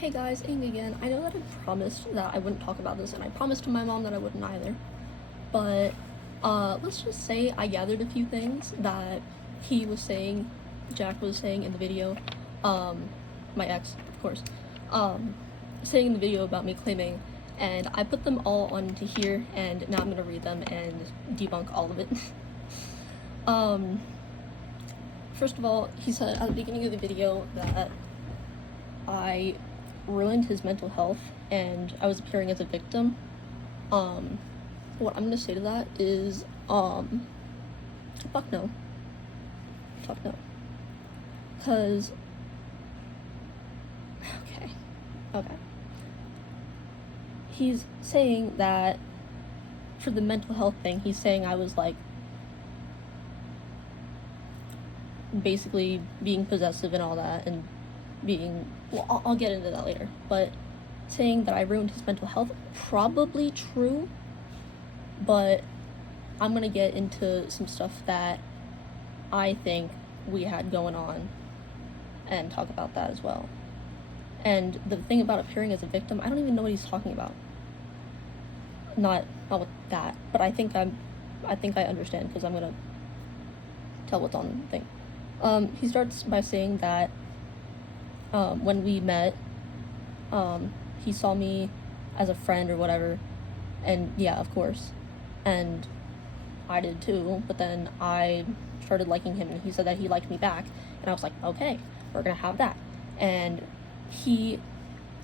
Hey guys, Ing again. I know that I promised that I wouldn't talk about this, and I promised to my mom that I wouldn't either. But, let's just say I gathered a few things that he was saying, Jack was saying in the video, my ex, of course, saying in the video about me claiming, and I put them all onto here, and now I'm gonna read them and debunk all of it. um, First of all, he said at the beginning of the video that I ruined his mental health and I was appearing as a victim. What I'm gonna say to that is, fuck no. Fuck no. Cause, okay. He's saying that for the mental health thing, he's saying I was like, basically being possessive and all that, and being, well, I'll get into that later, but saying that I ruined his mental health, probably true, but I'm gonna get into some stuff that I think we had going on and talk about that as well. And the thing about appearing as a victim, I don't even know what he's talking about. Not with that, but I think I understand, because I'm gonna tell what's on the thing. He starts by saying that when we met, he saw me as a friend or whatever, and yeah, of course, and I did too, but then I started liking him, and he said that he liked me back, and I was like, okay, we're gonna have that. And he,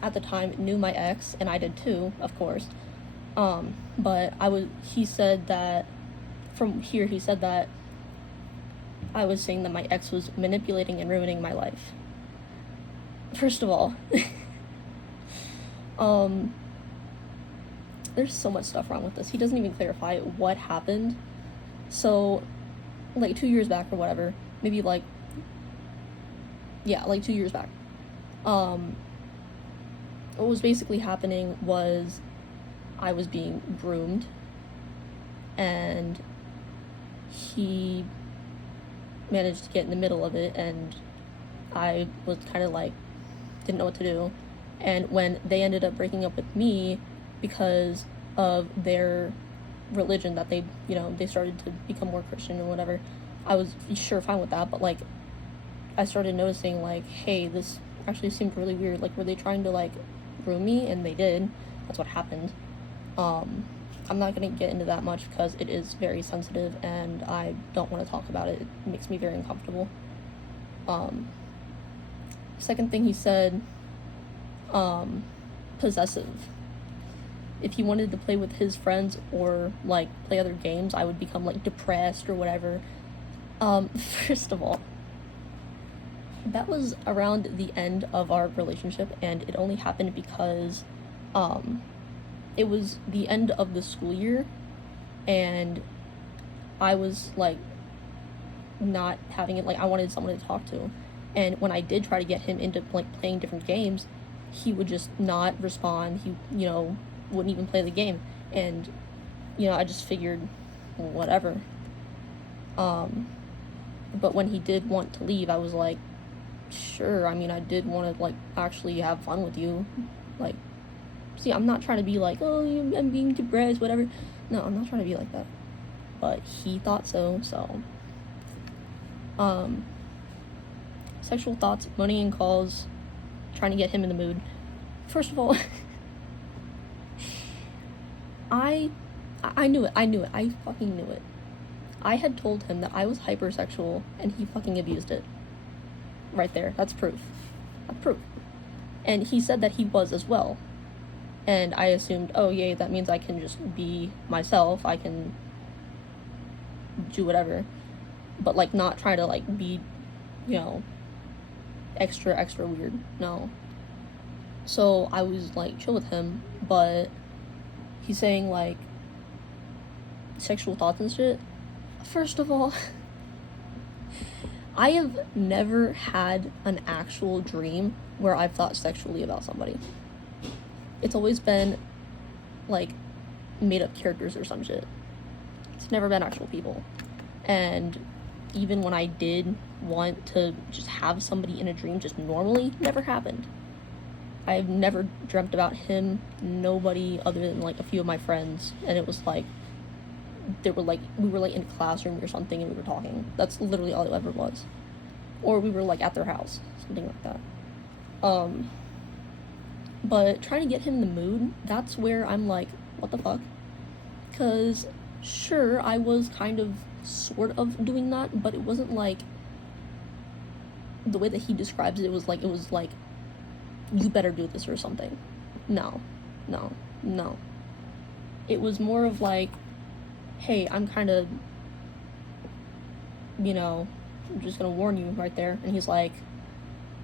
at the time, knew my ex, and I did too, of course, but he said that, from here, he said that I was saying that my ex was manipulating and ruining my life. First of all, there's so much stuff wrong with this. He doesn't even clarify what happened. So, like 2 years back or whatever, maybe like 2 years back, what was basically happening was I was being groomed, and he managed to get in the middle of it, and I was kind of like, didn't know what to do. And when they ended up breaking up with me because of their religion, that they started to become more Christian and whatever, I was sure fine with that, but like I started noticing, like, hey, this actually seemed really weird. Like, were they trying to like groom me? And they did. That's what happened. I'm not gonna get into that much because it is very sensitive and I don't want to talk about it. It makes me very uncomfortable. Second thing he said, possessive. If he wanted to play with his friends or like play other games, I would become like depressed or whatever. First of all, that was around the end of our relationship, and it only happened because it was the end of the school year, and I was like not having it. Like, I wanted someone to talk to, and when I did try to get him into like playing different games, he would just not respond. He wouldn't even play the game, and I just figured, whatever. But when he did want to leave, I was like, sure. I mean, I did want to like actually have fun with you. Like, see, I'm not trying to be like, oh, I'm being depressed, whatever. No, I'm not trying to be like that. But he thought so. Sexual thoughts, money and calls, trying to get him in the mood. First of all, I knew it. I fucking knew it. I had told him that I was hypersexual, and he fucking abused it. Right there. That's proof. That's proof. And he said that he was as well. And I assumed, oh, yay, that means I can just be myself. I can do whatever. But, like, not try to, like, be, extra weird. No. So I was, like, chill with him. But he's saying, like, sexual thoughts and shit. First of all, I have never had an actual dream where I've thought sexually about somebody. It's always been, like, made-up characters or some shit. It's never been actual people. And even when I did want to just have somebody in a dream just normally, never happened. I've never dreamt about him, nobody other than like a few of my friends, and it was like we were like in a classroom or something and we were talking. That's literally all it ever was. Or we were like at their house, something like that. But trying to get him in the mood, that's where I'm like, what the fuck? Because sure, I was kind of sort of doing that, but it wasn't like the way that he describes it was like you better do this or something. No. It was more of like, hey, I'm kind of, I'm just gonna warn you right there. And he's like,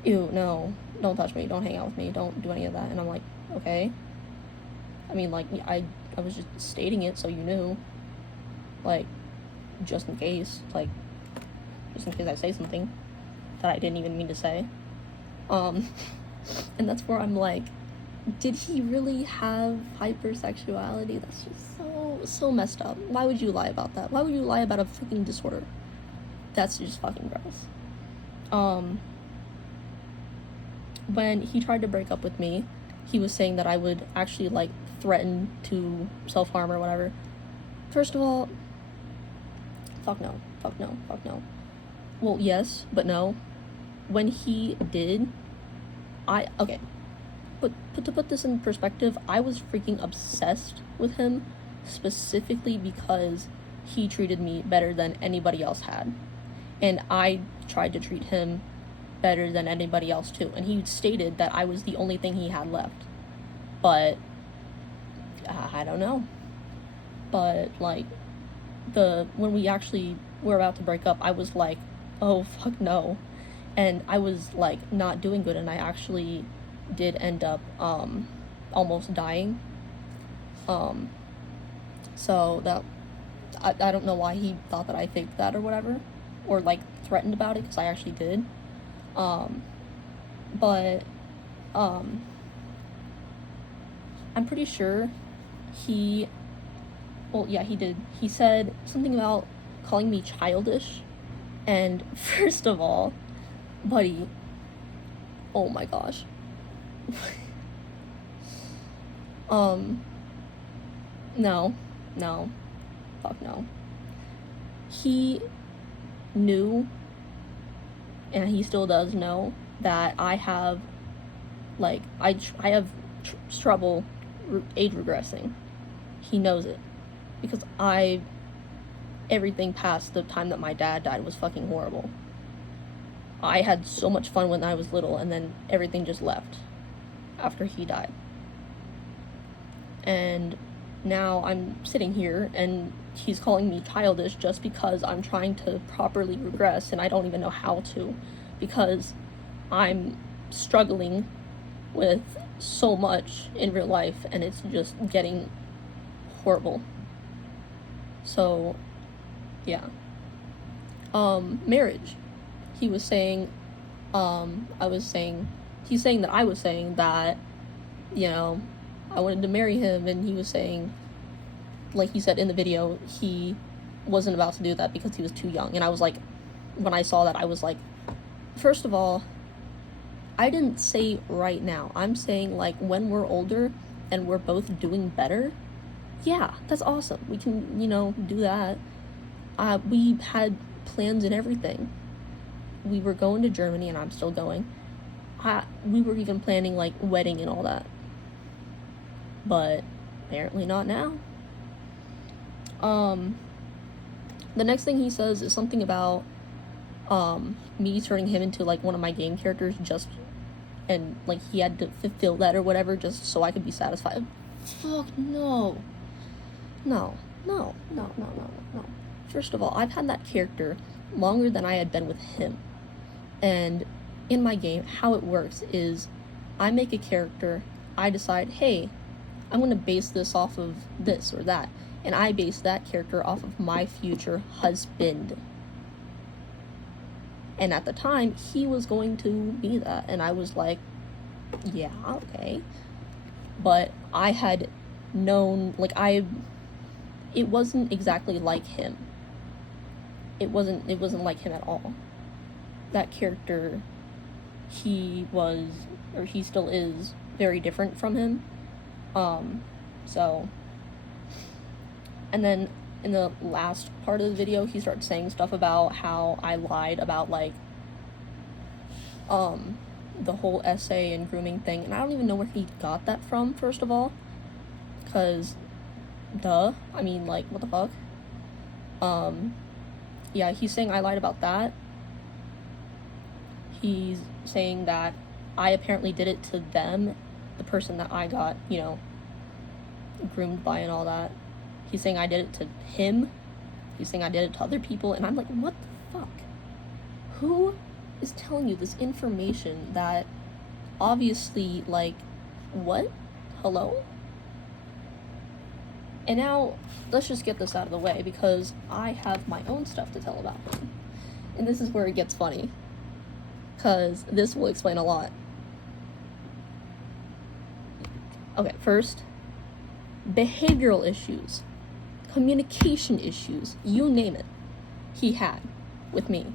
ew, no, don't touch me, don't hang out with me, don't do any of that. And I'm like, okay. I mean, like, I was just stating it so you knew, like, just in case I say something that I didn't even mean to say. And that's where I'm like, did he really have hypersexuality? That's just so messed up. Why would you lie about that? Why would you lie about a freaking disorder? That's just fucking gross. When he tried to break up with me, he was saying that I would actually, like, threaten to self-harm or whatever. First of all, fuck no. Well, yes, but no. When he did, but to put this in perspective, I was freaking obsessed with him, specifically because he treated me better than anybody else had. And I tried to treat him better than anybody else too. And he stated that I was the only thing he had left. But I don't know. But like when we actually were about to break up, I was like, oh fuck no. And I was like not doing good, and I actually did end up almost dying. So that I don't know why he thought that I faked that or whatever, or like threatened about it, because I actually did. But I'm pretty sure he did. He said something about calling me childish, and first of all, buddy, oh my gosh. No, fuck no. He knew, and he still does know, that I have, like, I have trouble age regressing. He knows it, because everything past the time that my dad died was fucking horrible. I had so much fun when I was little, and then everything just left after he died. And now I'm sitting here, and he's calling me childish just because I'm trying to properly regress, and I don't even know how to, because I'm struggling with so much in real life, and it's just getting horrible. So, yeah. Marriage. He was saying, he's saying that I was saying that, I wanted to marry him, and he was saying, like he said in the video, he wasn't about to do that because he was too young. And I was like, when I saw that, I was like, first of all, I didn't say right now. I'm saying, like, when we're older and we're both doing better, yeah, that's awesome. We can, do that. We had plans and everything. We were going to Germany, and I'm still going. We were even planning, like, wedding and all that. But apparently not now. The next thing he says is something about me turning him into, like, one of my game characters, and like he had to fulfill that or whatever just so I could be satisfied. Fuck no. No. First of all, I've had that character longer than I had been with him. And in my game, how it works is I make a character, I decide, hey, I'm going to base this off of this or that. And I base that character off of my future husband. And at the time, he was going to be that. And I was like, yeah, okay. But I had known, like, it wasn't exactly like him. It wasn't like him at all. That character, he was, or he still is, very different from him. So, and then in the last part of the video, he started saying stuff about how I lied about, like, the whole essay and grooming thing, and I don't even know where he got that from, first of all, because, duh, I mean, like, what the fuck? Yeah, he's saying I lied about that. He's saying that I apparently did it to them, the person that I got, you know, groomed by and all that. He's saying I did it to him. He's saying I did it to other people, and I'm like, what the fuck? Who is telling you this information that obviously, like, what? Hello? And now, let's just get this out of the way, because I have my own stuff to tell about him. And this is where it gets funny, because this will explain a lot. Okay, first, behavioral issues, communication issues, you name it, he had with me.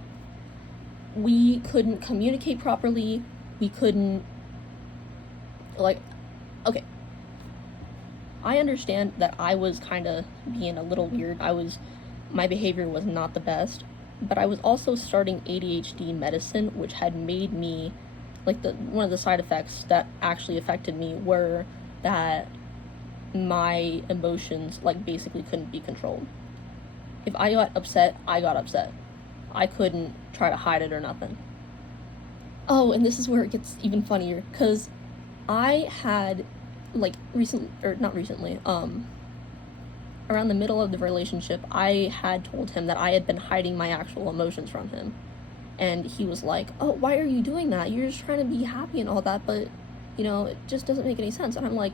We couldn't communicate properly, we couldn't, like, okay, I understand that I was kind of being a little weird. My behavior was not the best, but I was also starting ADHD medicine, which had made me, like, one of the side effects that actually affected me were that my emotions, like, basically couldn't be controlled. If I got upset, I got upset. I couldn't try to hide it or nothing. Oh, and this is where it gets even funnier, because I had, like, around the middle of the relationship, I had told him that I had been hiding my actual emotions from him. And he was like, oh, why are you doing that? You're just trying to be happy and all that, but, you know, it just doesn't make any sense. And I'm like,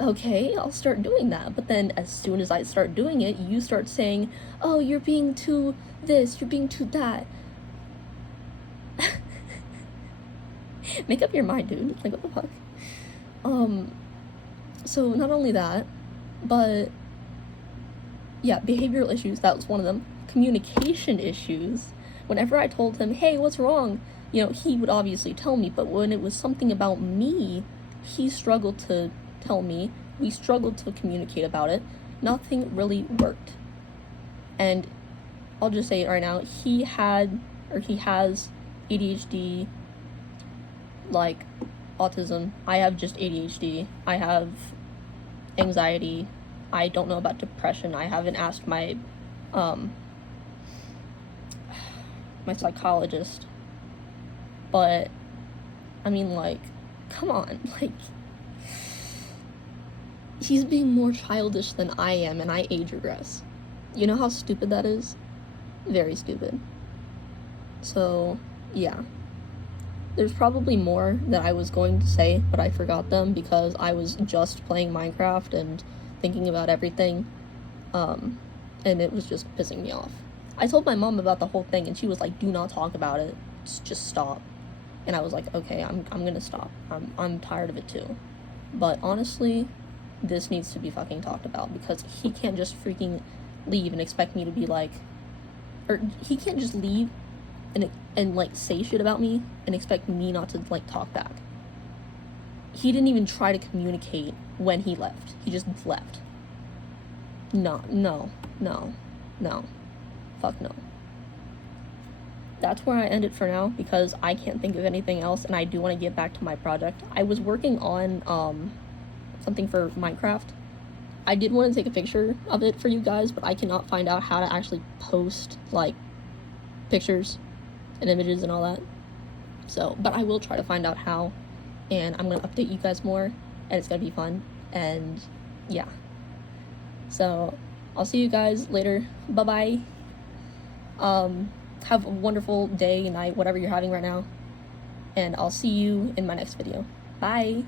okay, I'll start doing that. But then as soon as I start doing it, you start saying, oh, you're being too this, you're being too that. Make up your mind, dude. Like, what the fuck? So not only that, but yeah, behavioral issues, that was one of them. Communication issues. Whenever I told him, hey, what's wrong? You know, he would obviously tell me, but when it was something about me, he struggled to tell me. We struggled to communicate about it. Nothing really worked. And I'll just say it right now, he has ADHD, like, autism. I have just ADHD. I have anxiety. I don't know about depression. I haven't asked my psychologist. But I mean, like, come on, like, he's being more childish than I am, and I age regress. You know how stupid that is? Very stupid. So, yeah. There's probably more that I was going to say, but I forgot them because I was just playing Minecraft and thinking about everything, and it was just pissing me off. I told my mom about the whole thing, and she was like, do not talk about it, just stop. And I was like, okay, I'm gonna stop. I'm tired of it too. But honestly, this needs to be fucking talked about, because he can't just freaking leave and expect me to be like, or he can't just leave and like say shit about me and expect me not to like talk back. He didn't even try to communicate when he left. He just left. No. Fuck no. That's where I end it for now, because I can't think of anything else, and I do want to get back to my project. I was working on something for Minecraft. I did want to take a picture of it for you guys, but I cannot find out how to actually post, like, pictures and images and all that. So, but I will try to find out how, and I'm going to update you guys more, and it's going to be fun, and yeah. So, I'll see you guys later. Bye-bye. Have a wonderful day, night, whatever you're having right now, and I'll see you in my next video. Bye!